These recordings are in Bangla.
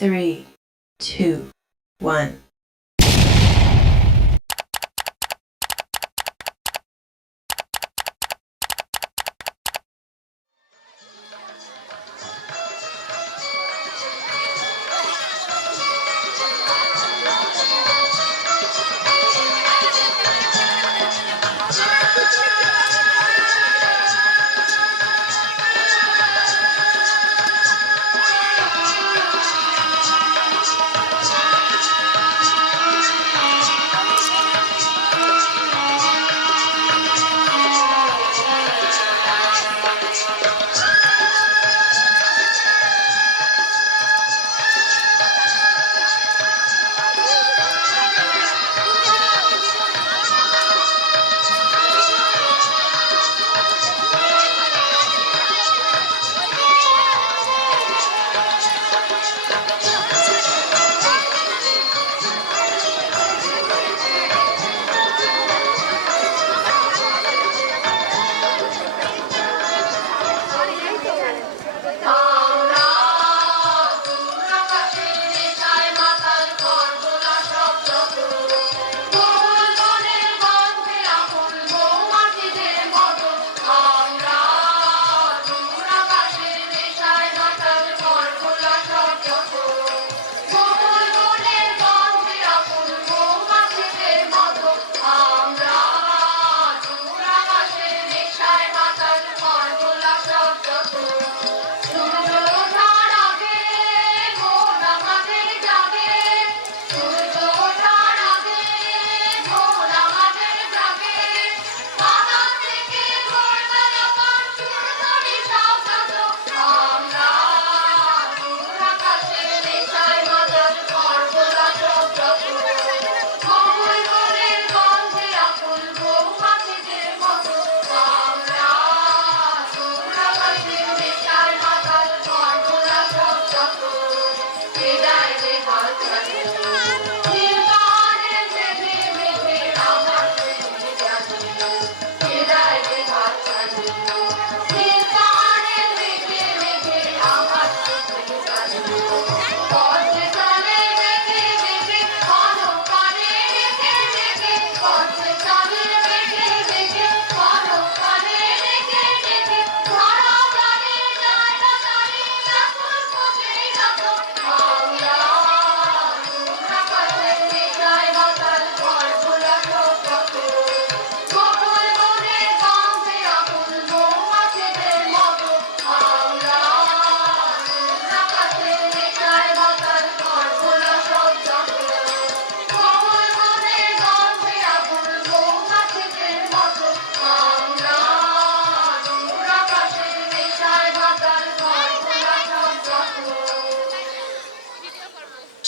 3, 2, 1.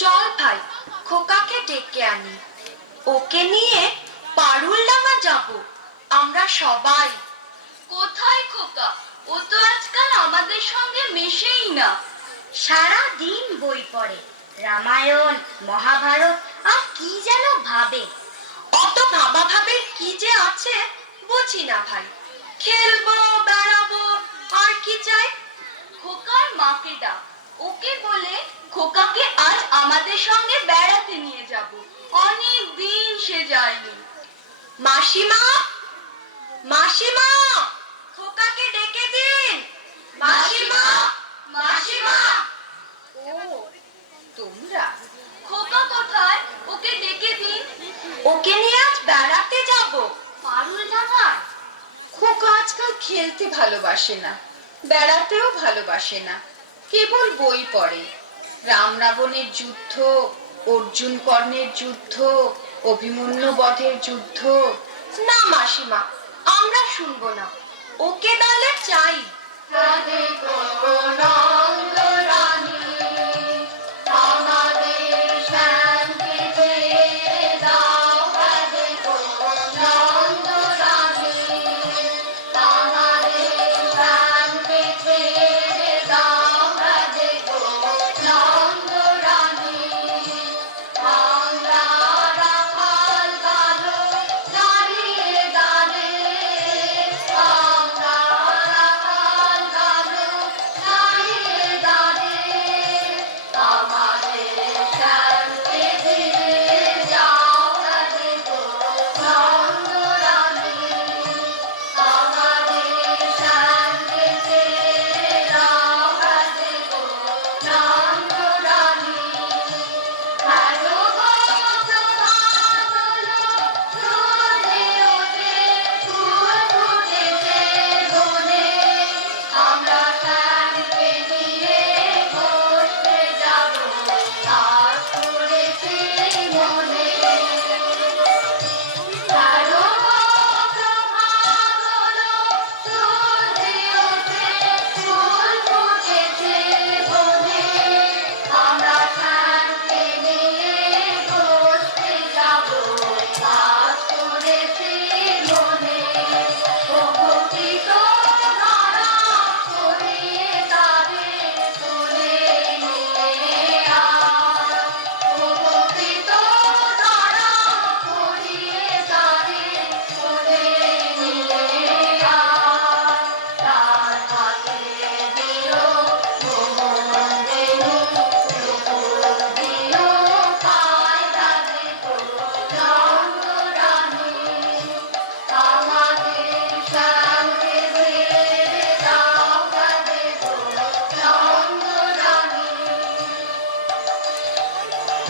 চল ভাই, খোকাকে ডেকে আনি। ওকে নিয়ে পারুলডাঙ্গা যাব আমরা সবাই। কোথায় খোকা? ও তো আজকাল আমাদের সঙ্গে মেশেই না। সারা দিন বই পড়ে, রামায়ণ মহাভারত আর কি যেন ভাবে। অত ভাবা ভাবে কি যে আছে বুঝি না ভাই। খেলবো, বেড়াবো, আর কি চাই? খোকার মাকে ডাক, ওকে বলে খোকাকে আজ আমাদের সঙ্গে বেড়াতে নিয়ে যাব। অনেক দিন সে যায়নি। মাসিমা, মাসিমা, খোকাকে ডেকে দিন। মাসিমা, মাসিমা। ও তোমরা? খোকা কোথায়? ওকে ডেকে দিন। ওকে নিয়ে আজ বেড়াতে যাব পারুলডাঙ্গায়। খোকা আজকাল খেলতে ভালোবাসে না, বেড়াতেও ভালোবাসে না, কেবল বই পড়ে। রাম রাবণের যুদ্ধ, অর্জুন কর্ণের যুদ্ধ, অভিমন্যু বধের যুদ্ধ। না মাসিমা, আমরা শুনবো না। ওকে তাহলে চাই।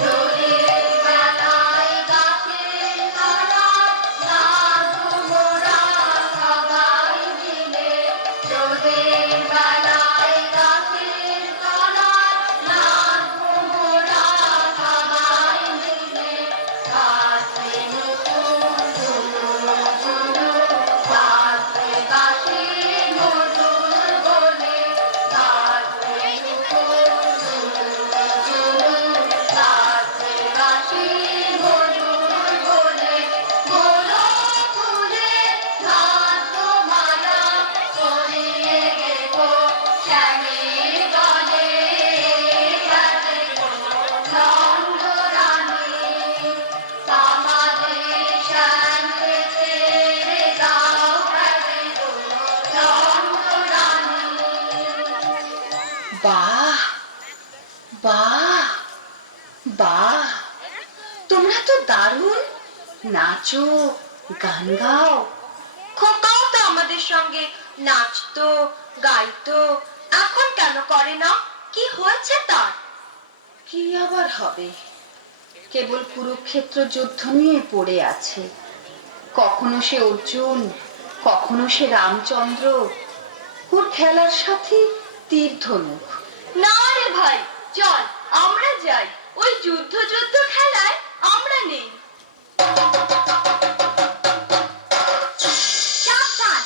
রোদের বেলায় গাছের তলায় নাচবো মোরা সবাই মিলে। রোদের বেলায় গাছের তলায় নাচবো মোরা সবাই মিলে। বাজবে মুকুল ঝুনু ঝুনু, বাজবে বাঁশি মধুর বলে। বাজবে মুকুল ঝুনু ঝুনু, বাজবে বাঁশি মধুর বলে। গোলো ফুলে নাচবো মালা, পরিয়ে দেবো শ্যামের গলে। নন্দরানী আমাদের শ্যামকে ছেড়ে দাও, নন্দরানী। বাহ বাহ বাহ, তোমরা তো দারুণ নাচো, গান গাও। খোকাও তো আমাদের সঙ্গে নাচতো গাইতো, এখন কেন করে না? কি হয়েছে তার? কি আবার হবে, কেবল কুরুক্ষেত্র যুদ্ধ নিয়ে পড়ে আছে। কখনো সে অর্জুন, কখনো সে রামচন্দ্র, ওর খেলার সাথে তীর ধনুক। না রে ভাই, চল আমরা যাই, ওই যুদ্ধ যুদ্ধ খেলায় আমরা নেই। সাবধান,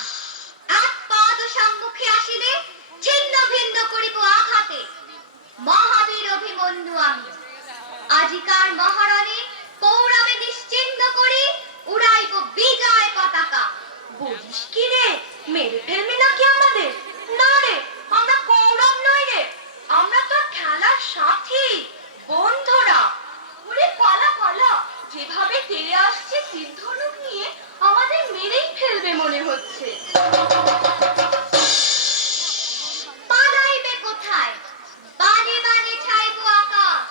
এক পাদ সম্মুখে আসিলে ছিন্ন ভিন্ন করিব আঘাতে। মহাবীর অভিমন্যু আমি, আজিকার মহারণে কৌরবে নিশ্চিহ্ন করি উড়াইব বিজয় পতাকা। বলিস কি রে, মেরে ফেলবি নাকি আমাদের? না রে, আমরা কৌরব নই রে, আমরা তো খেলার সাথী, বন্ধুরা। ওরে পালা পালা, যেভাবে তেড়ে আসছে তীর ধনুক নিয়ে আমাদের মেরেই ফেলবে মনে হচ্ছে। পালাইবে কোথায়? বানে বানে ছাইব আকাশ।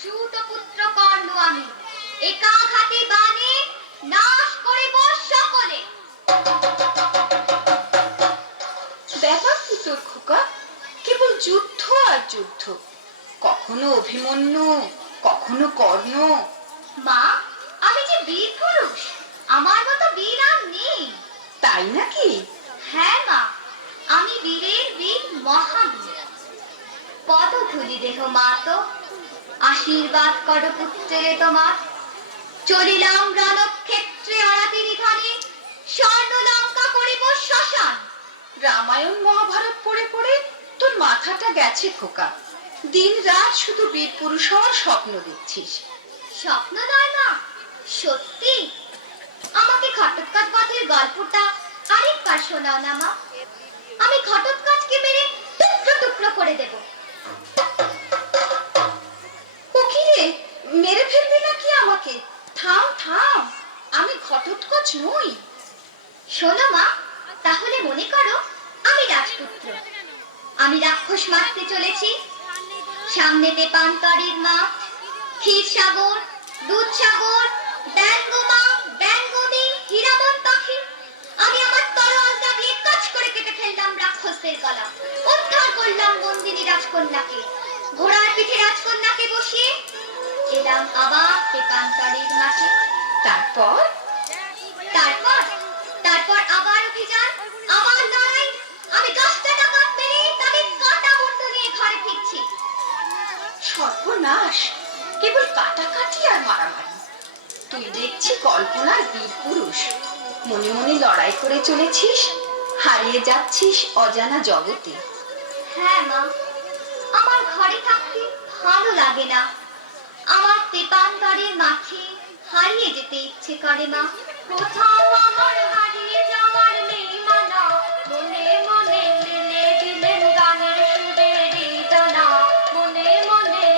সুতপুত্র কর্ণ আমি, একাঘাতে বানে নাশ করিব সকলে। ব্যাপার কি তোর খোকা? কেবল যুদ্ধ আর যুদ্ধ, কখনো অভিমন্যু, কখনো কর্ণ। মা, আমি যে বীর পুরুষ, আমার মতো বীর আর নেই। তাই নাকি? হ্যাঁ মা, আমি বীরের বীর মহাবীর। পদধূলি দেহ মাতো, আশীর্বাদ কর পুত্রে তোমার। চলিলাম রণক্ষেত্রে অরাতি নিধনে, স্বর্ণ লঙ্কা করিব শ্মশান। রামায়ণ মহাভারত পড়ে পড়ে তোর মাথাটা গেছে খোকা। দিন রাত শুধু বীর পুরুষ হওয়ার স্বপ্ন দেখছিস। স্বপ্ন নয় মা, সত্যি। আমাকে ঘটোৎকচ বধের গল্পটা আরেকবার শোনাও না মা, আমি ঘটোৎকচকে মেরে টুকরো টুকরো করে দেব। ও কি রে, মেরে ফেলবি নাকি আমাকে? থাম থাম, আমি ঘটোৎকচ নই। শোনো মা, তাহলে মনে করো আমি রাজপুত্র, আমি রাক্ষস মারতে চলেছি। সামনে তেপান্তরের মাঠ, ক্ষীরসাগর, দুধসাগর, ব্যঙ্গমা, ব্যঙ্গমী, হীরামন পাখি। আমি আমার তরোয়ালটা দিয়ে কাজ করে কেটে ফেললাম রাক্ষসদের গলা, উদ্ধার করলাম বন্দিনী রাজকন্যাকে। ঘোড়ার পিঠে রাজকন্যাকে বসিয়ে এলাম আবার তেপান্তরের মাঠে। তারপর তারপর তারপর আবার অভিযান, আবার লড়াই। আমি 10টা ডাকাত মেরে তাদের কাটা মুন্ডু নিয়ে ঘরে ফিরছি। সর্বনাশ, কেবল কাটাকাটি আর মারামারি। তুই দেখছি কল্পনার বীর পুরুষ, মনে মনে লড়াই করে চলেছিস, হারিয়ে যাচ্ছিস অজানা জগতে। হ্যাঁ মা, আমার ঘরে থাকতে ভালো লাগে না, আমার তেপান্তরের মাঠে হারিয়ে যেতে ইচ্ছে করে মা। কোথাও আমার হারিয়ে যাওয়ার নেই মানা, মনে মনে মেলে দিলেন গানের সুরেরই দানা। মনে মনে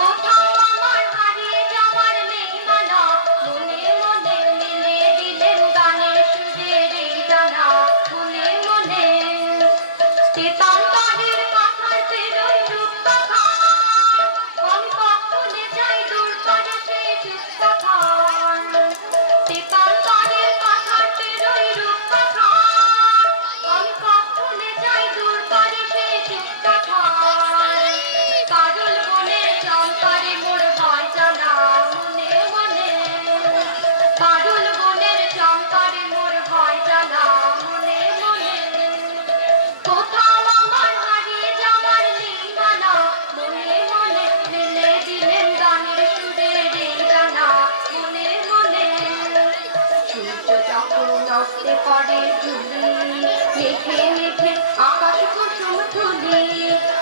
কোথাও আমার হারিয়ে যাওয়ার নেই মানা, মনে মনে মেলে দিলেন গানের সুরেরই দানা। মনে মনে তেপান্তরের মাথায় পেরোই রূপকথা, আমি কখনো যাই দূর পারে সেই যুক্তখান। তেপান্তরের করে ঝুলি, মেঘে মেঘে আকাশ কুসুম তুলি,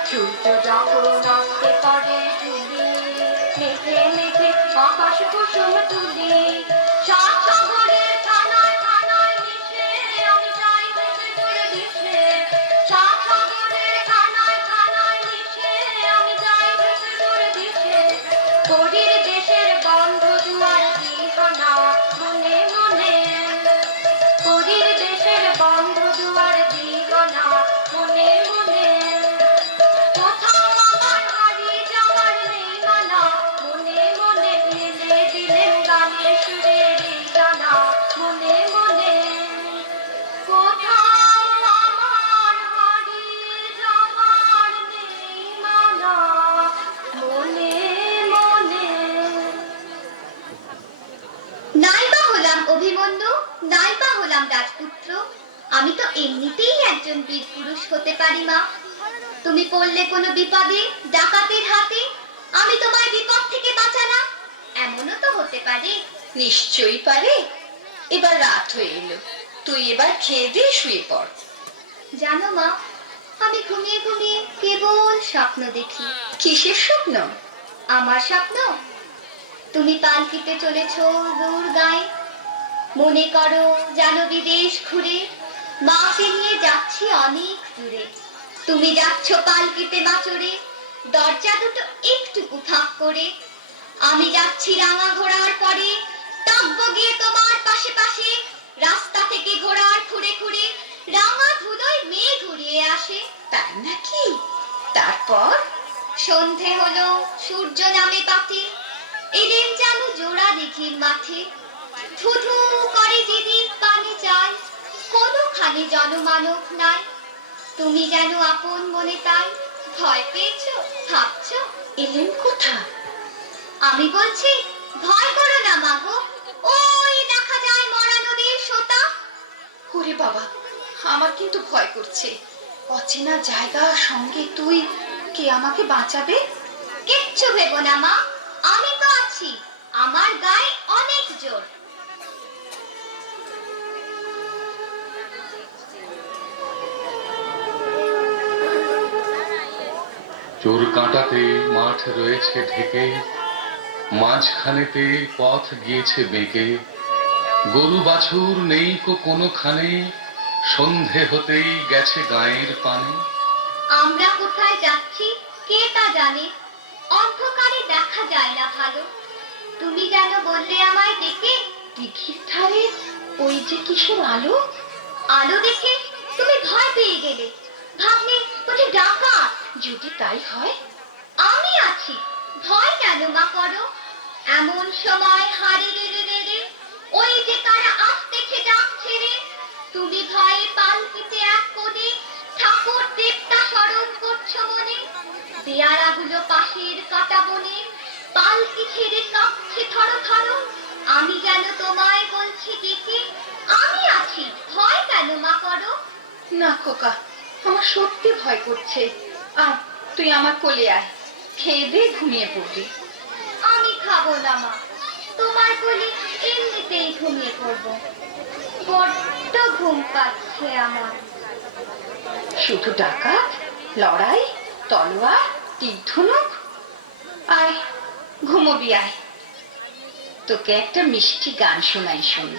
সূর্য যখন আসতে করে ঝুলি, মেঘে মেঘে আকাশ কুসুম তুলি, সাত সাগরের থানায় থানায় মিশে আমি যাই ভেসে তোরে দিশে, সাত সাগরের থানায় থানায় মিশে আমি যাই ভেসে তোরে দিশে, হরির দেশের বন্ধ দুয়ার দিহানা মনে মনে, হরির দেশের বন্ধ দুয়ার দিহানা মনে মনে, কোথাও আমার হারিয়ে যাওয়ার নেই মানা, মনে মনে মেলে দিলেন গানের সুরের এই গানা মনে মনে, কোথাও আমার হারিয়ে যাওয়ার নেই মানা মনে মনে। নাইবা হলাম অভিমন্যু, নাইবা হলাম রাজপুত্র, আমি তো এমনিতেই একজন বীর পুরুষ হতে পারি মা। তুমি পড়লে কোনো বিপদে ডাকাতের হাতে, আমি তোমার বিপদ থেকে বাঁচালাম, এমনও তো হতে পারে। নিশ্চয়ই পারে। এবার রাত হয়ে এলো, তুই এবার খেয়ে দিয়ে শুয়ে পড়। জানো মা, আমি ঘুমিয়ে ঘুমিয়ে কেবল স্বপ্ন দেখি। কিসের স্বপ্ন? আমার স্বপ্ন, তুমি পালকিতে চলেছ দূর গায়ে, মনে করো যেন বিদেশ ঘুরে, মাকে নিয়ে যাচ্ছি অনেক দূরে। তুমি যাচ্ছ পালকিতে মাচড়ে, দরজা দুটো একটুকু ফাঁক করে, আমি যাচ্ছি রাঙা ঘোড়ার পরে, তব্য গিয়ে তোমার পাশে পাশে, রাস্তা থেকে ঘোড়ার খুঁড়ে খুঁড়ে রাঙা ধুলোয় মেয়ে ঘুরিয়ে আসে। তাই নাকি? তারপর? সন্ধে হলো, সূর্য নামে পাতে, এলেন যেন জোড়া দিঘির মাঠে, ধুধু করে যেদিক পানে যায়, কোনোখানে জনমানব নাই, তুমি যেন আপন মনে তাই, ভয় পেয়েছো ভাবছো এলেন কোথা? আমি বলছি ভয় করো না মাগো, ওই দেখা যায় মরা নদীর সোতা। ওরে বাবা, আমার কিন্তু ভয় করছে। অচেনা জায়গা, সঙ্গে তুই, কে আমাকে বাঁচাবে? কিচ্ছু ভেবো না মা, আমি তো আছি, আমার গায়ে অনেক জোর। চোর কাঁটাতে মাঠ রয়েছে ঢেকে, মাঝখানেতে পথ গিয়েছে বেঁকে, গরু বাছুর নেই কোনোখানে, সন্ধে হতেই গেছে গায়ের পানে। আমরা কোথায় যাচ্ছি কে তা জানে, অন্ধকারে দেখা যায় না ভালো, তুমি যেন বললে আমায় দেখে, দিঘির ধারে ওই যে কিসের আলো। আলো দেখে তুমি ভয় পেয়ে গেলে, ভাবলে বুঝি ডাকাত। যদি তাই হয়? আমি আছি, ভয় কেন মা করো, এমন সময় হারে রে রে রে রে, ওই যে তারা আসতেছে ডাক ছেড়ে, তুমি ভয়ে পালকিতে এক কোণে, ঠাকুর দেবতা স্মরণ করছো মনে, দেয়ারাগুলো পাশের কাটা বনে, পালকি ছেড়ে কাঁপছে থরো থরো, আমি যেন তোমায় বলছি ডেকে, আমি আছি, ভয় কেন মা করো। না খোকা, আমার সত্যি ভয় করছে। আয়, তুই আমার কোলে আয়, খেয়ে দিয়ে ঘুমিয়ে পড়বি। আমি খাবো না মা, তোমার কোলে এমনিতেই ঘুমিয়ে পড়বো, বড্ড ঘুম পাচ্ছে আমার। শুধু ডাকাত, লড়াই, তলোয়ার, তীর ধনুক? আয়, ঘুমোবি আয়, তোকে একটা মিষ্টি গান শোনাই শোন।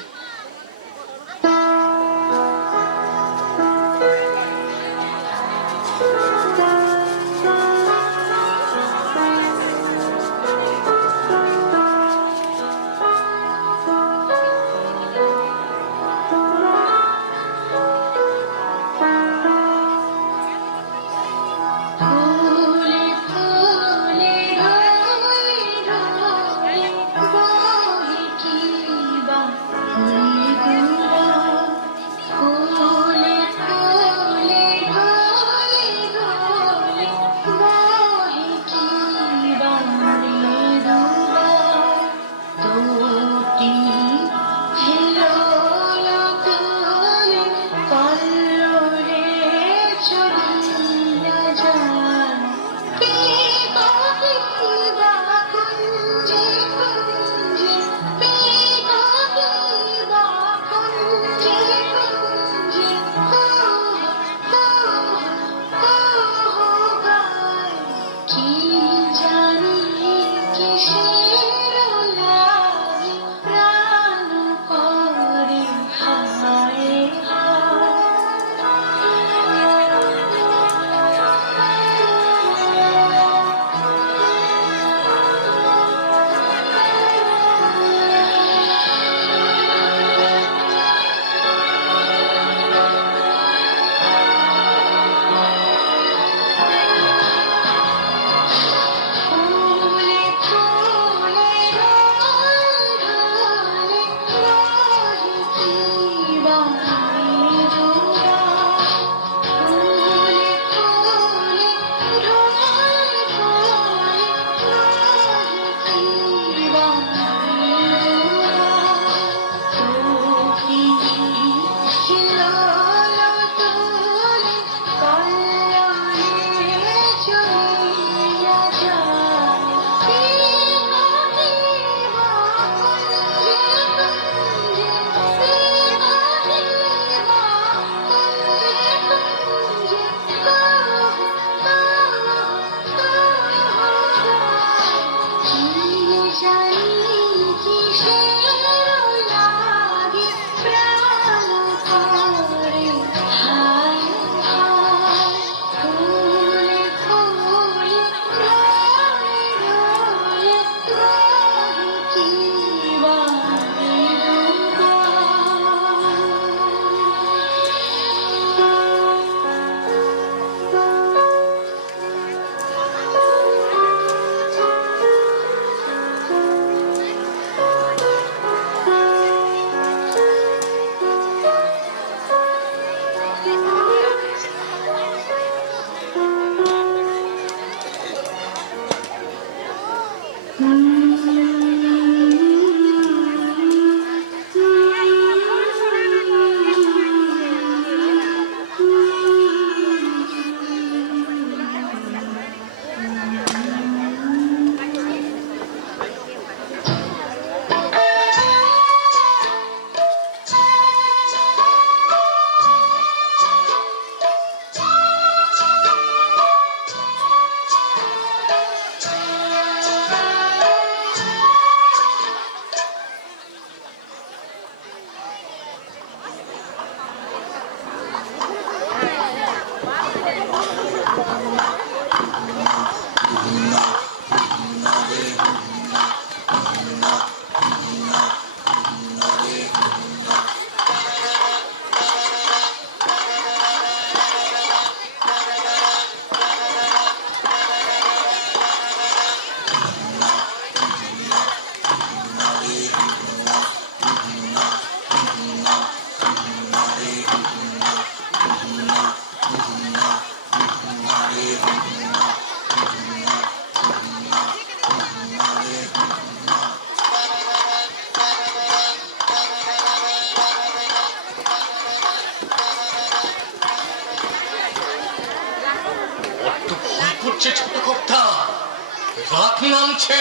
রাত নামছে,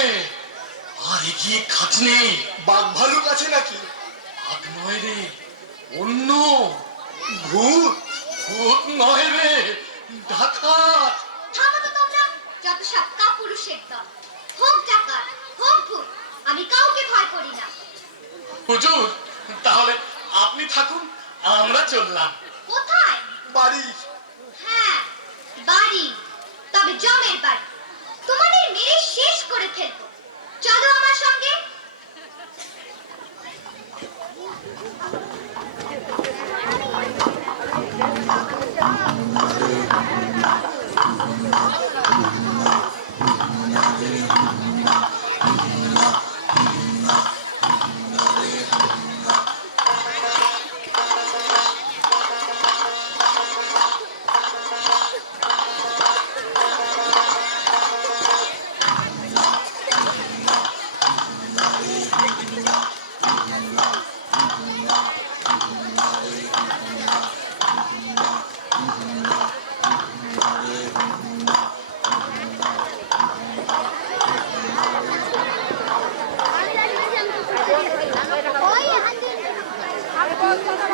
আর এগিয়ে খাট নেই। বাঘ ভালুক আছে নাকি? বাঘ নয় রে, অন্য ভূত? ভূত নয় রে, ডাকাত। থামো তো তোমরা, যত সব কাপুরুষের দল। হোক ডাকাত, হোক ভূত, আমি কাউকে ভয় করি না। হুজুর, তাহলে আপনি থাকুন, আমরা চললাম। কোথায়? বাড়ি। হ্যাঁ, বাড়ি, তবে জমের বাড়ি। তোমাদের মেরে শেষ করে ফেলবো। চলো আমার সঙ্গে।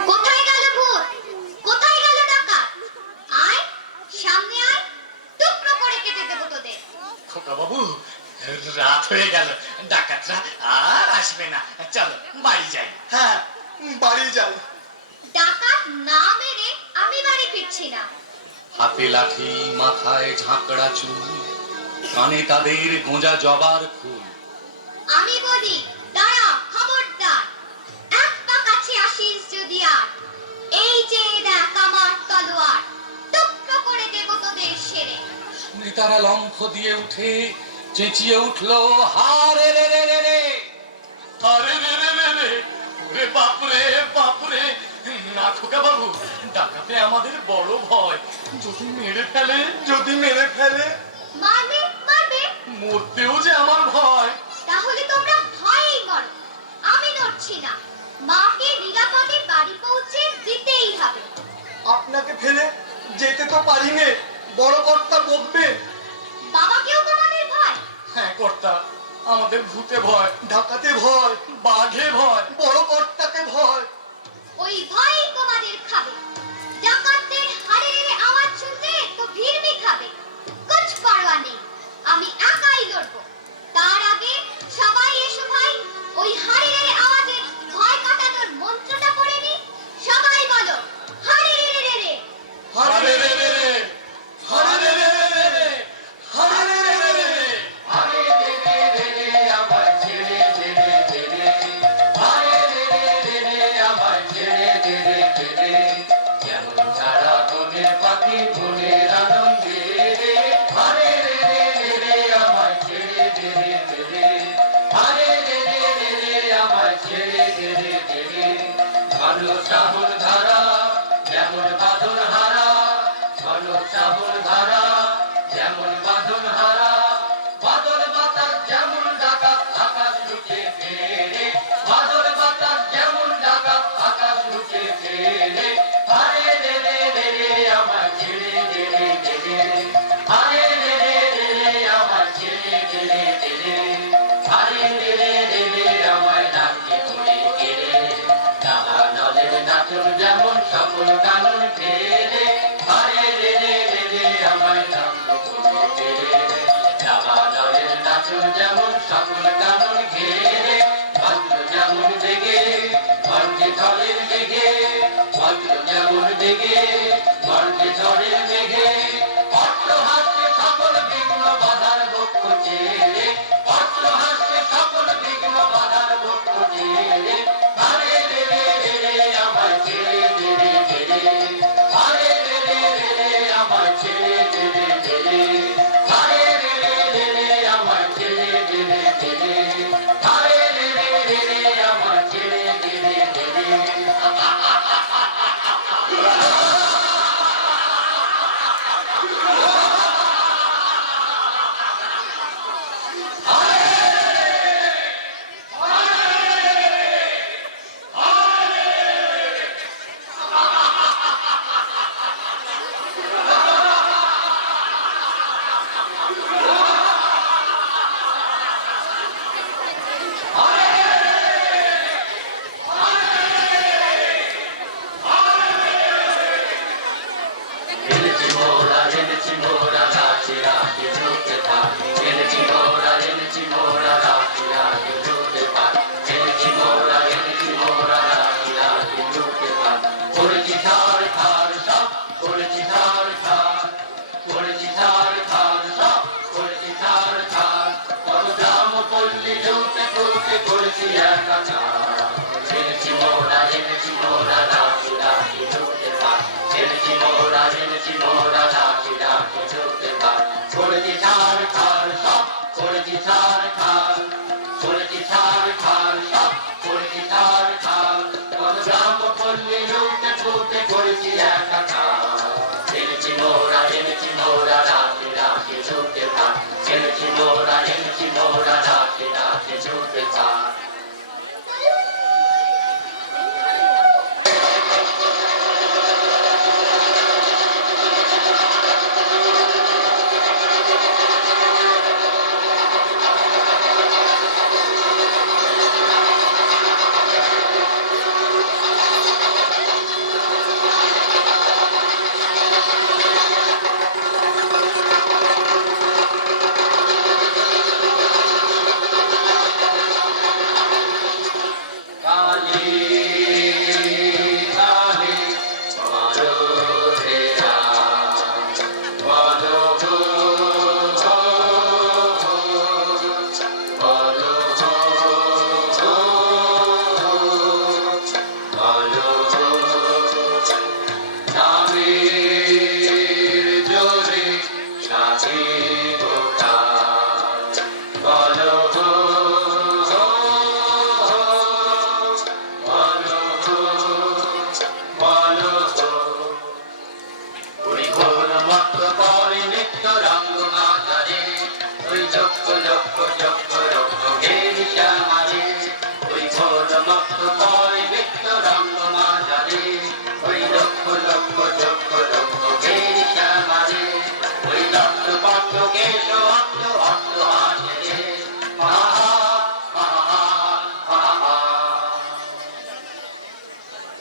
কোথায় গেল ভূত? কোথায় গেল ডাকাত? আয়, সামনে আয়, টুকরো করে কেটে দেবো তোদের। খোকা বাবু, রাত হয়ে গেল, ডাকাতরা আর আসবে না। চলো বাড়ি যাই। হ্যাঁ, বাড়ি যাই। ডাকাত না মেরে আমি বাড়ি ফিরছি না। হাতে লাঠি, মাথায় ঝাঁকড়া চুল, কানে তাদের গোঁজা জবার ফুল। আমি বলি, দাঁড়া, খবরদার। এক পা কাছে আসিস যদি আর, এই যে দেখ আমার তলোয়ার, টুকরো করে দেবো তোদের সেরে। নেতারা লম্ফ দিয়ে উঠে চেঁচিয়ে উঠলো, হারে রে রে রে রে, হারে রে রে রে রে, ওরে বাপরে বাপরে। না খোকা বাবু, ডাকাতে আমাদের বড় ভয়। যদি মেরে ফেলে, যদি মেরে ফেলে? মারবে, মারবে, মরতেও যে আমার ভয়। তাহলে তোমরা ভয়েই মরো। আমি নড়ছি না। মাকে নিরাপদে বাড়ি পৌঁছে দিতেই হবে। আপনাকে ফেলে যেতে তো পারি নে, বড় কর্তা বকবে। বাবাকেও তোমাদের ভয়? হ্যাঁ কর্তা, আমাদের ভূতে ভয়, ডাকাতে ভয়, বাঘে ভয়, বড় কর্তাকে ভয়। ওই ভয়ই তোমাদের খাবে। ডাকাতদের হাড়ের আওয়াজ শুনলে তো ভিড়মি খাবে। কুছ পরোয়া নেই, আমি একাই লড়বো। তার আগে সবাই এসো ভাই, ওই হাড়ের আওয়াজে ভয় কাটানোর মন্ত্রটা পড়ে নি। সবাই বলো, হাড়ে রে রে রে। হারে রে রে রে, হারে রে রে রে রে, হারে রে রে রে রে, হারে রে রে রে রে, আমায় ছেড়ে দে রে দে রে, হারে রে রে রে রে, আমায় ছেড়ে দে রে দে রে। যেমন ছাড়া বনের পাখি বনের আনন্দে রে, হারে রে রে রে রে, আমায় ছেড়ে দে রে দে রে, হারে রে রে রে রে, আমায় ছেড়ে দে রে দে রে। ভালো শ্রাবণ ধারা, যেমন বাঁধন হারা, ভালো শ্রাবণ ধারা, যেমন বাঁধন হারা, বাদল বাতাস যেমন ডাকাত আকাশ লুটে ফেরে, বাদল বাতাস যেমন ডাকাত আকাশ লুটে ফেরে। হারে রে রে রে রে, আমার ছেড়ে দে রে দে রে, হারে রে রে রে রে, আমার ছেড়ে দে রে দে রে, হারে রে রে রে রে, আমায় ডাকে ধরে কেড়ে। তাহা নলের নাচন যেমন সকল কানুন ফেরে, হারে রে রে রে রে, আমায় ডাকে ধরে কেড়ে। তাহা নলের নাচন যেমন সকল কানুন ঘেরে, বজ্র যেমন বেগে বর্গে ঝড়ের মেঘে, বজ্র যেমন বেগে বর্গে ঝড়ের মেঘে, অট্ট হাসছে সকল বিঘ্ন বাধার বক্ষ চেরে, অট্ট হাসছে সকল বিঘ্ন বাধার বক্ষ চেরে। হারে রে রে রে রে, আমায় ছেড়ে দে রে দে রে, হারে রে রে রে রে, আমায় ছেড়ে দে রে দে রে, হারে রে রে রে রে, আমায় ছেড়ে দে রে দে রে, হারে রে রে রে রে, আমায় ছেড়ে দে রে দে রে। ঝুঁকে ফুঁকে করেছি একাকার। এনেছি মোরা লাঠি লাঠি ঝুঁকে পার। এনেছি মোরা লাঠি লাঠি ঝুঁকে পার। করেছি ছাড় খাড় সব, করেছি ছাড় খাড়, করেছি ছাড় খাড় সব, করেছি ছাড় খাড়। কত গ্রাম পল্লী লুটে ফুটে করেছি একাকার। এনেছি মোরা লাঠি লাঠি ঝুঁকে পার। এনেছি মোরা লাঠি লাঠি ঝুঁকে পার।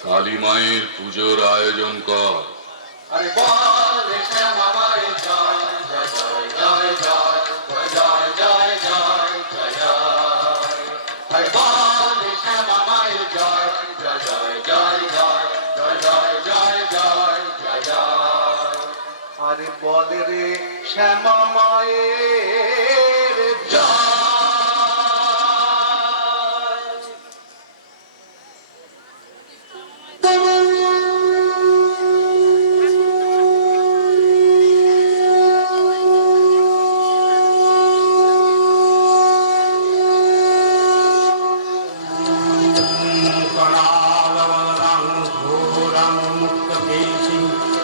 কালী মায়ের পুজোর আয়োজন কর। আরে বল শ্যামা মায়ের জয় জয় জয় জয় জয় জয় জয় জয় জয়। আরে বল শ্যামা মায়ের জয় জয় জয় জয় জয় জয় জয় জয় জয়। আরে বলে রে শ্যামা মায়ের জয়।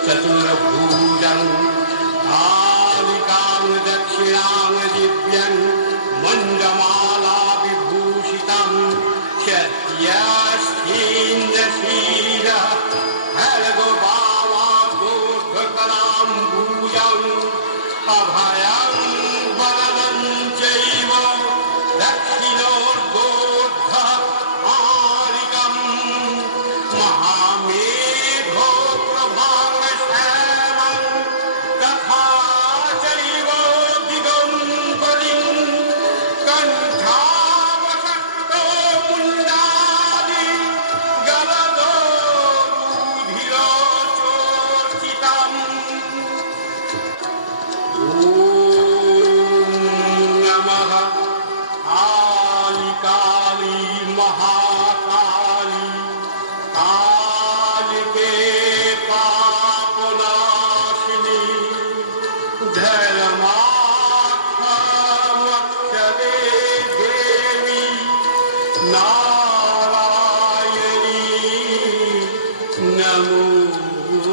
चतुर्भुजं कालिकां दक्षिणां दिव्यं मण्डमाला विभूषितं क्षत्रियश्चीन्द्रशील हरगोपावागोर्धकलाम्बूजम् अभयं वरदं चैव दक्षिणोर्गोर्धः आलिकम् महामेघो प्रभाङ्गश्यामं तथा चैव दिगम्बरिं कण्ठावशक्तो मुण्डादि गलदो रुधिरोचोर्चितम् ॐ नमः काली महाकाली कालिके पापनाशिनी धर्मार्थमक्षरे देवी नारायणी नमोस्तुते।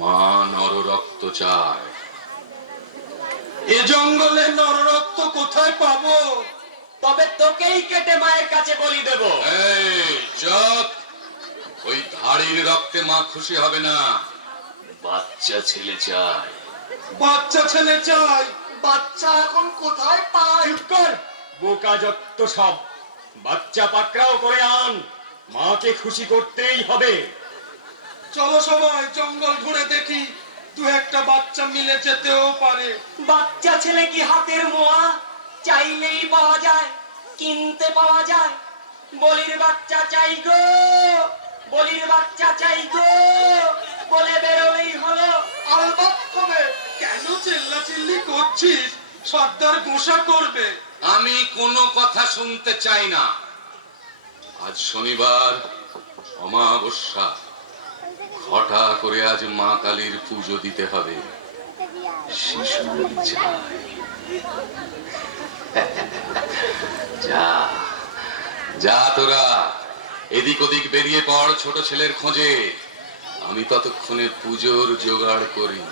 মা নররক্ত চায়। এ জঙ্গলে নররক্ত কোথায় পাবো? তবে তোকেই কেটে মায়ের কাছে বলি দেব। এই চুপ! ওই ধাড়ির রক্তে মা খুশি হবে না। বাচ্চা ছেলে চায়। বাচ্চা ছেলে চাই। বাচ্চা এখন কোথায় পাই? চুপ কর, বোকা যত সব। বাচ্চা পাকড়াও করে আন, মাকে খুশি করতেই হবে। চলো সবাই জঙ্গল ঘুরে দেখি দু একটা বাচ্চা মিলে যেতেও পারে। বাচ্চা ছেলে কি হাতের মোয়া? চাইলেই পাওয়া যায়, কিনতে পাওয়া যায়। বলির বাচ্চা চাই গো, বলির বাচ্চা চাই গো বলে বেরোলেই হলো। আলবাত হবে। কেন চিল্লাচিল্লি করছিস? সর্দার গোসা করবে। আমি কোনো কথা শুনতে চাই না। আজ শনিবার, অমাবস্যা, ঘটা করে আজ মা কালীর পুজো দিতে হবে। শিশুর চাই। যা যা তোরা এদিক ওদিক বেরিয়ে পড় ছোট ছেলের খোঁজে। আমি ততক্ষণে পুজোর জোগাড় করি।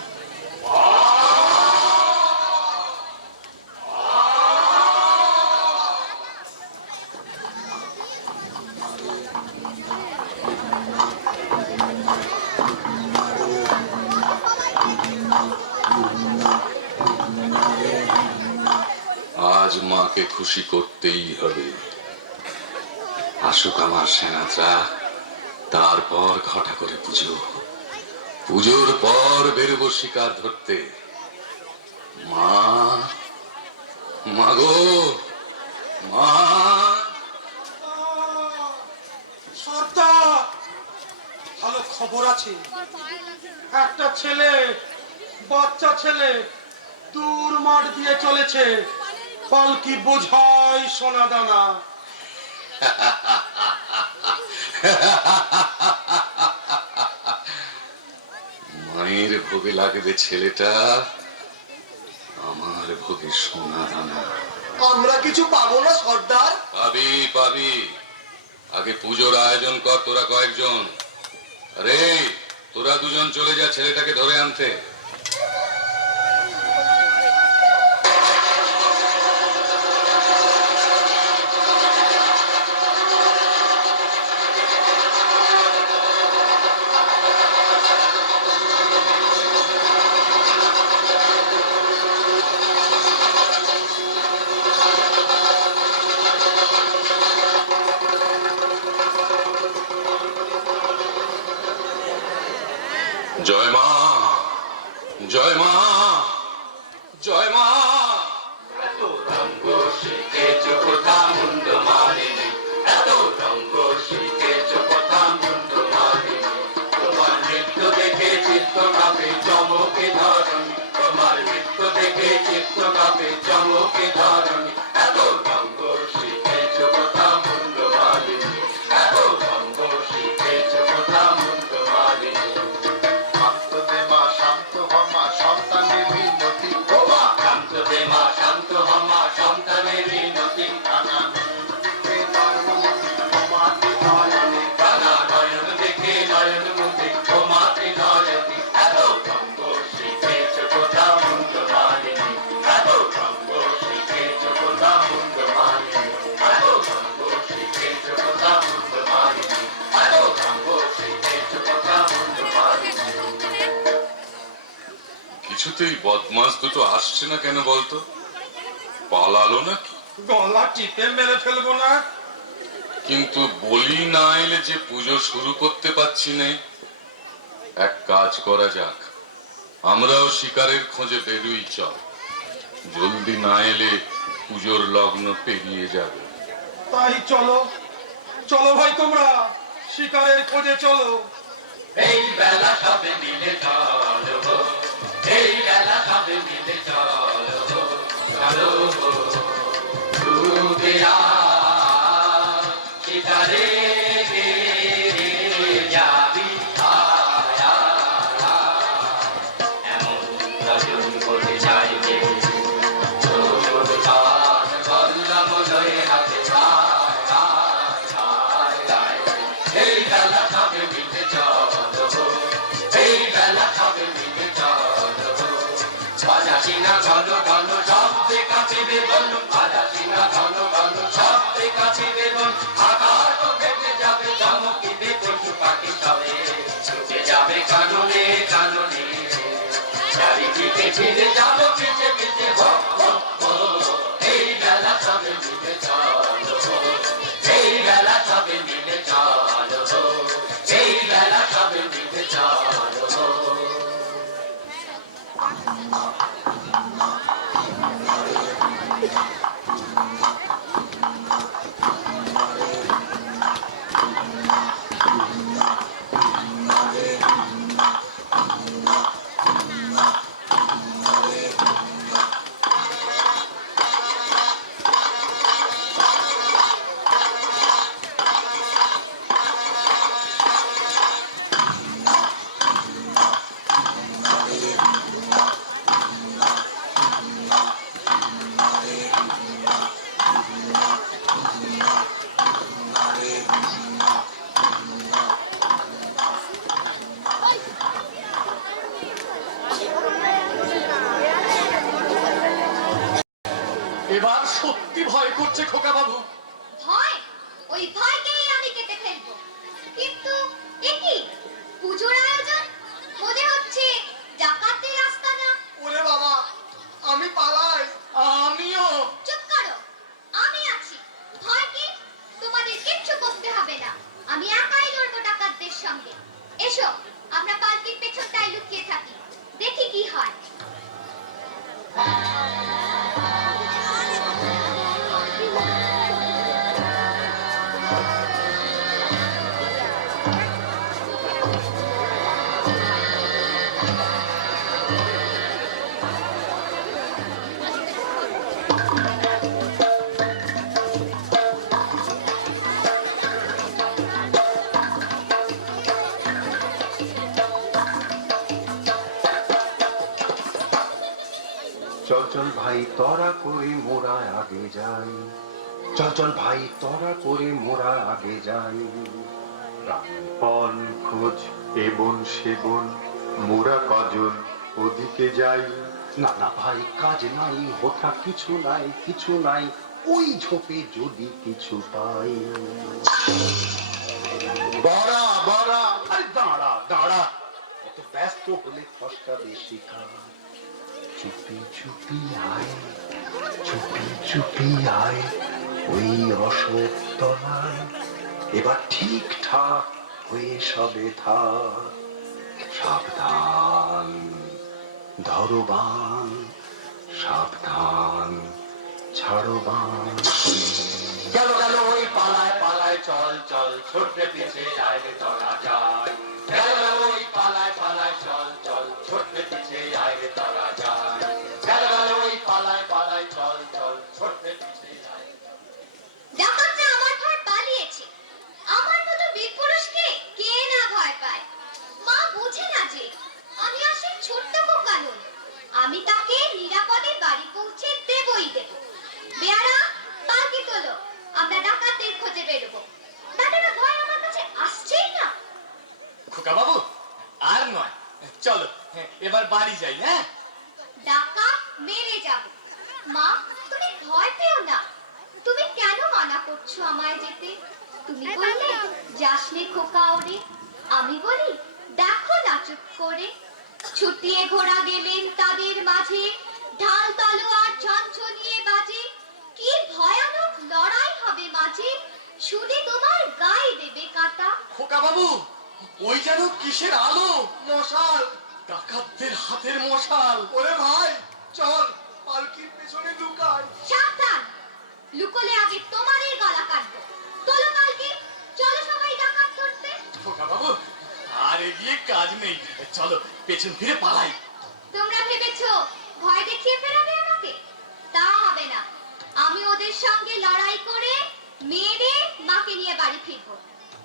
আজ মাকে খুশি করতেই হবে। আসুক আমার সেনারা, তারপর ঘটা করে পুজো। পুজোর পর বেরোবো শিকার ধরতে। মা, মাগো, মা। সর্দার, ভালো খবর আছে। একটা ছেলে, বাচ্চা ছেলে দূর মাঠ দিয়ে চলেছে। পালকি বোঝাই সোনা দানা। মায়ের ভোগে লাগবে ছেলেটা, আমার ভোগে সোনা দানা। আমরা কিছু পাবো না সর্দার? পাবি পাবি। আগে পুজোর আয়োজন কর তোরা কয়েকজন। আরে তোরা দুজন চলে যা ছেলেটাকে ধরে আনতে। জয় মা, জয় মা, জয় মা। এত রঙ্গ শিখেছ কোথা মুন্ড মারিনি, এত রঙ্গ শিখেছ কোথা মুন্ড মারিনি। তোমার নৃত্য দেখে চিত্ত কাঁপে চমকে ধরণী, তোমার নৃত্য দেখে চিত্ত কাঁপে চমকে ধরণী। এত রঙ্গ শিখেছ কোথা মুন্ড মারিনি, এত রঙ্গ শিখেছ কোথা মুন্ড মারিনি। কিছুতেই বদমাস দুটো আসছে না কেন বলতো? পালালো নাকি? গলা টিপে মেরে ফেলবো না? কিন্তু বলি না এলে যে পুজো শুরু করতে পারছি না। এক কাজ করা যাক, আমরাও শিকারের খোঁজে বেরুই চল। জলদি না এলে পুজোর লগ্ন পেরিয়ে যাবে। তাই চলো, চলো ভাই তোমরা শিকারের খোঁজে চলো। এই বেলা সবে মিলে চলো, এই বেলা সবে মিলে চলো, চলো ডুবে শিকারে যাবি। এমন ভজন করে যাইবে বললাম লয়ে হাতে। এই বেলা সবে মিলে চলো, এই বেলা সবে মিলে চলো। বাজাসি না ঘন ঘন শব্দে কাঁপিবে বন, বাজাসি না ঘন ঘন শব্দে কাঁপিবে বন। আকাশ ফেটে যাবে চমকিবে পশু পাখি সবে, ছুটে যাবে কাননে কাননে। চারিদিকে ফিরে যাবো পিছে পিছে হো হো হো। এই বেলা সবে মিলে চলো, এই বেলা সবে মিলে চলো, এই বেলা সবে মিলে চলো। এবার সত্যি ভয় করছে খোকা বাবু। ভয়? ওই ভয়কেই আমি কেটে ফেলবো। কিন্তু এ কি পুজোর আয়োজন? মনে হচ্ছে ডাকাতের আস্তানা। ওরে বাবা, আমি পালাই। আমিও। চুপ করো, আমি আছি। ভয় কি? তোমাদের কিচ্ছু করতে হবে না, আমি একাই লড়বো ডাকাতদের সঙ্গে। এসো, আমরা পালকির পেছনটায় লুকিয়ে থাকি, দেখি কি হয়। চল চল ভাই তোরা করে মোরা আগে যাই, চল চল ভাই তোরা করে মোরা আগে যাই। পন খোঁজ এবন সেবন মোরা কজন ওদিকে যাই। না না ভাই কাজ নাই, হোতা কিছু নাই, কিছু নাই, ওই ঝোপে যদি কিছু পাই। বড়া বড়া, আরে দাঁড়া দাঁড়া, এত ব্যস্ত হলে ফসকা বেশি খা। চুপি চুপি আয়, চুপি চুপি আয়, ওই অশোক তলায় এবার ঠিকঠাক হয়ে সবে থাক। সাবধান ধরো বান, সাবধান ছাড়ো বান। গেল গেল ওই পালায় পালায়, চল চল ছোট্টে পিছে আয় তোরা যাই। গেল গেল ওই পালায় পালায়, চল চল ছোট্টে পিছে আয় তোরা যাই। গেল গেল ওই পালায় পালায়, চল চল ছোট্টে পিছে আয়। ডাকাতরা আমার ভয় পালিয়েছে। আমার মতো বীর পুরুষকে কে না ভয় পায়? মা বুঝে না যে আমি আসলে ছোট্ট খোকা নই। আমি তাকে নিরাপদে বাড়ি পৌঁছে দেবই দেব। বেয়ারা, পালকি তোলো, আমরা ডাকাতদের খোঁজে বেরোবো। দাদারা ভয় আমার কাছে আসছেই না। খোকা বাবু আর নয়, চলো এবার বাড়ি যাই। হ্যাঁ, ডাকাত মেরে যাব। মা, তুমি ভয় পেও না। তুমি কেন মানা করছো আমায় যেতে? তুমি বললে যাসনে খোকা ওরে, আমি বলি দেখো না চুপ করে। ছুটিয়ে ঘোড়া গেলেন তাদের মাঝে, ঢাল তলোয়ার ঝনঝনিয়ে বাজে। কি ভয়ানক লড়াই হবে মাঝে, শুনে তোমার গায়ে দেবে কাঁটা। খোকা বাবু ওই যেন কিসের আলো? মশাল। ডাকাতদের হাতের মশাল। ওরে ভাই, চল পালকির পেছনে লুকাই। সাবধান, লুকোলে আগে তোমারই গলা কাটবো। তোলো পালকি, চলো সবাই ডাকাত ধরতে। খোকা বাবু আর এগিয়ে কাজ নেই, চলো পেছন ফিরে পালাই। তোমরা ভেবেছো ভয় দেখিয়ে ফেরাবে আমাকে? তা হবে না। আমি ওদের সঙ্গে লড়াই করে মেরে মাকে নিয়ে বাড়ি ফিরবো।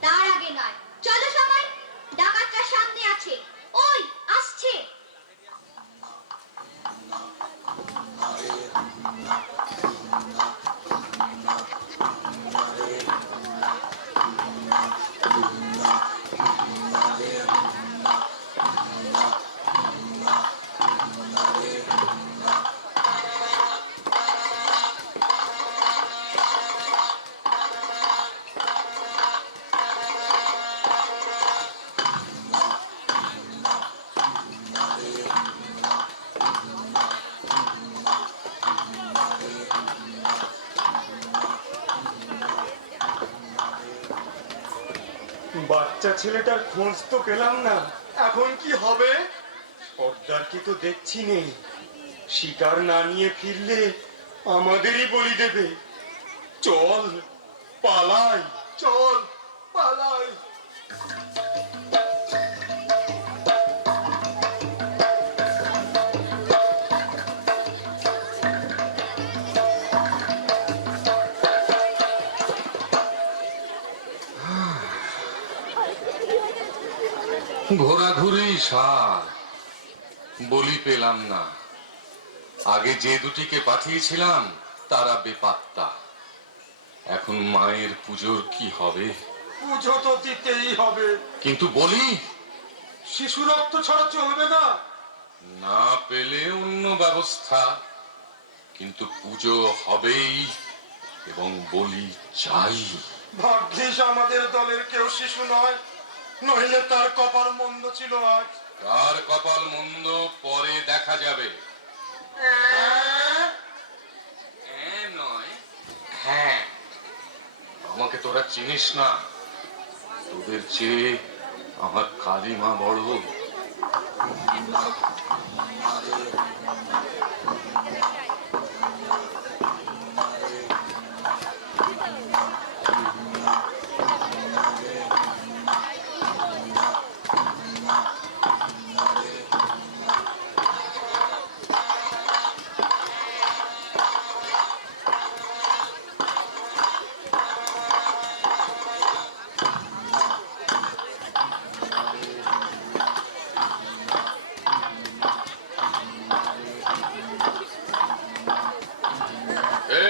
তার আগে নয়। চলো সবাই, ডাকাতরা সামনে আছে, ওই আসছে। বাচ্চা ছেলেটার খোঁজ তো পেলাম না, এখন কি হবে? সর্দারকে তো দেখছি নেই। শিকার না নিয়ে ফিরলে আমাদেরই বলি দেবে। চল পালাই, চল পালাই। ঘোরাঘুরি সার, বলি পেলাম না। আগে যে দুটিকে পাঠিয়েছিলাম তারা বেপাত্তা। এখন মায়ের পুজোর কি হবে? পুজো তো দিতেই হবে, কিন্তু বলি শিশু রক্ত ছাড়া চলবে না। না পেলে অন্য ব্যবস্থা। কিন্তু পুজো হবেই এবং বলি চাই। ভাগ্যিস আমাদের দলের কেউ শিশু নয়, নইলে তার কপাল মন্দ ছিল আজ। কার কপাল মন্দ পরে দেখা যাবে। নয়, হ্যাঁ। আমাকে তোরা চিনিস না, তোদের চেয়ে আমার কালিমা বড়।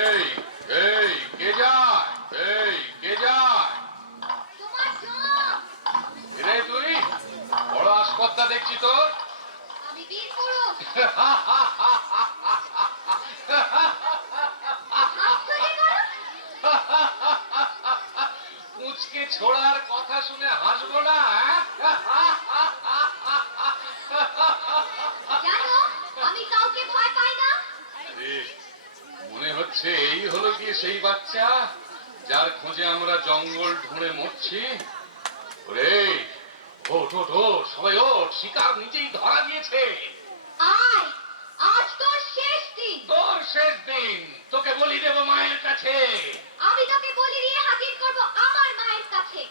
এই এই কে যায়? এই কে যায়? রে তুই বড় আসপত্তা দেখছি তোর। আমি বীর পুরুষ। মুচকে ছোড়ার কথা শুনে হাসবো না? জানো আমি কাউকে ভয় পাই না। মনে হচ্ছে এই হলো কি সেই বাচ্চা যার খোঁজে আমরা জঙ্গল ঢুঁড়ে মরছি। ওরে ওঠ ওঠ ওঠ, সবাই ওঠ, শিকার নিজেই ধরা দিয়েছে। আয়, আজ তোর শেষ দিন। তোর শেষ দিন, তোকে বলি দেব মায়ের কাছে। আমি তোকে বলি দিয়ে হাজির করব আমার মায়ের কাছে।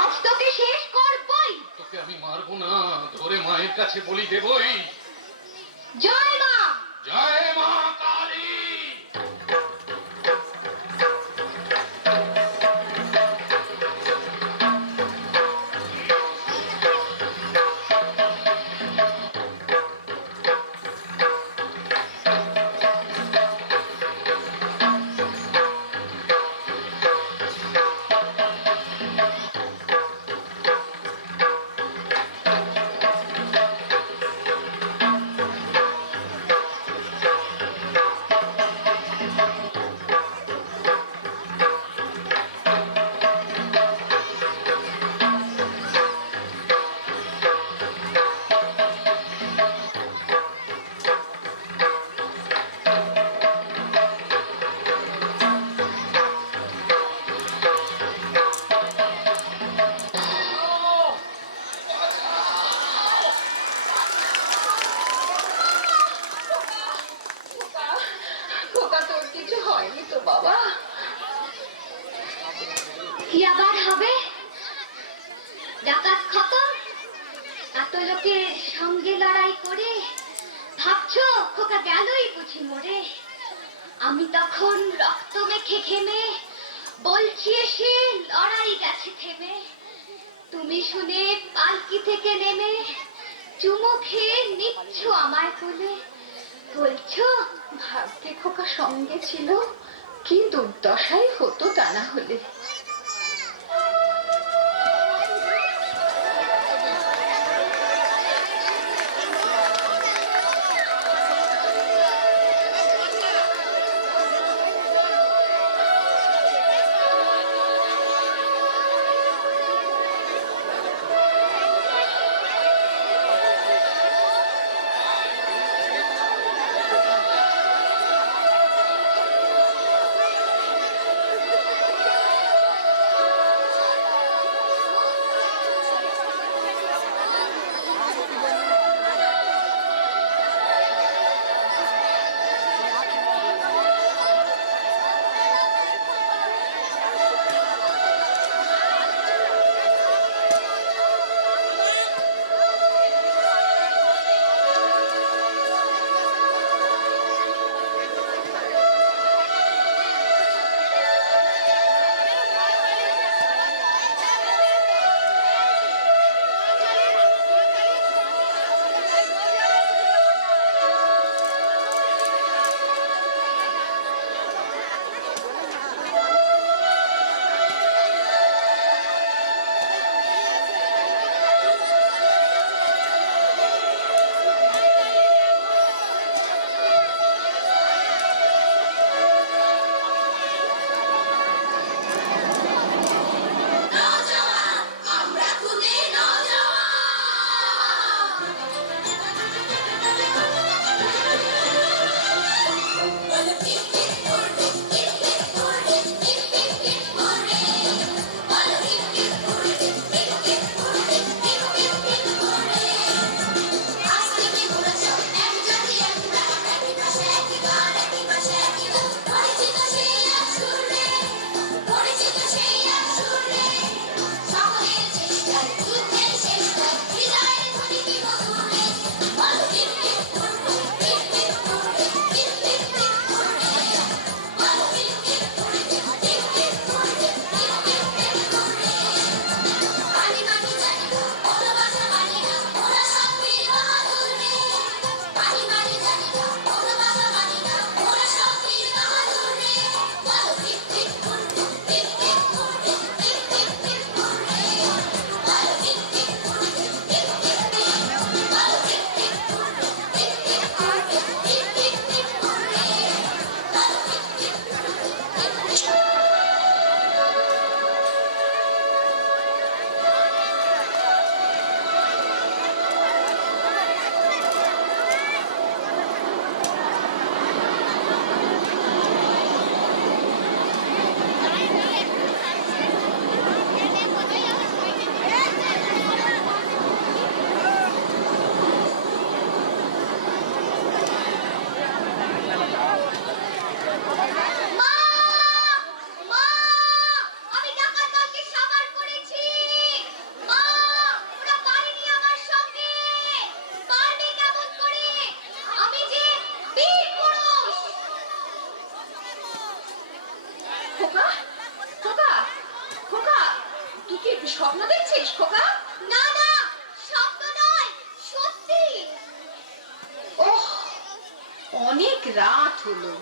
আজ তোকে শেষ করবই। তোকে আমি মারবো না, ধরে মায়ের কাছে বলি দেবই। জয় মা। জয় মা কালী। খোকা তোর কিছু হয়নি তো বাবা? কি আবার হবে? ডাকাত খতম। এত লোকের সঙ্গে লড়াই করে ভাবছো খোকা গেলই বুঝি মরে। আমি তখন রক্ত মেখে ঘেমে বলছি এসে লড়াই গেছে থেমে। তুমি শুনে পালকি থেকে নেমে চুমু খেয়ে নিচ্ছ আমায় কোলে। বলছো ভাগ্যে খোকা সঙ্গে ছিল, কি দুর্দশাই হতো তা না হলে। খোকা খোকা খোকা তুই কি স্বপ্ন দেখছিস খোকা? না না, স্বপ্ন নয়, সত্যি। ওহ, অনেক রাত হলো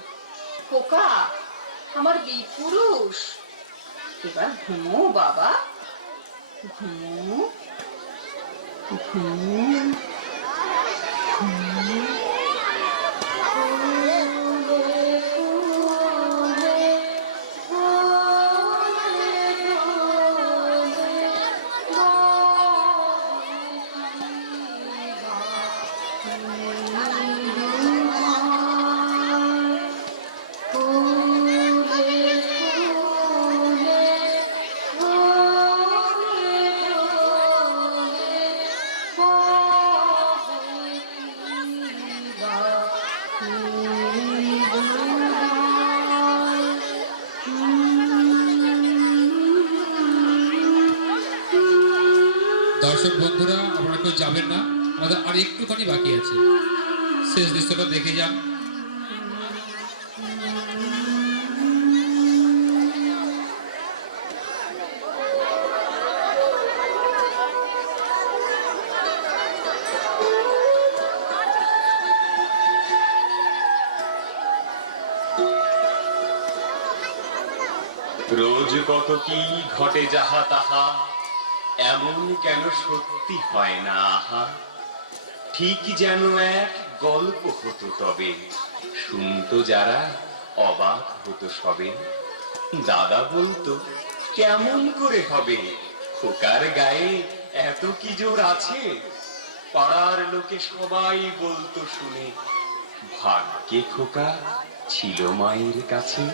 খোকা, আমার বীরপুরুষ, এবার ঘুমো বাবা, ঘুমো ঘুমো ঘুমো। দর্শক বন্ধুরা, আপনারা কেউ যাবেন না, আমাদের আর একটুখানি বাকি আছে। শেষ দৃশ্যটা দেখে যান। রোজ কত কি ঘটে যাহা তাহা, এমন কেন সত্যি হয় না আহা। ঠিক যেন এক গল্প হতো তবে, শুনতো যারা অবাক হতো সবে। দাদা বলতো কেমন করে হবে, খোকার গায়ে এত কি জোর আছে। পাড়ার লোকে সবাই বলতো শুনে, ভাগ্যে খোকা ছিল মায়ের কাছে।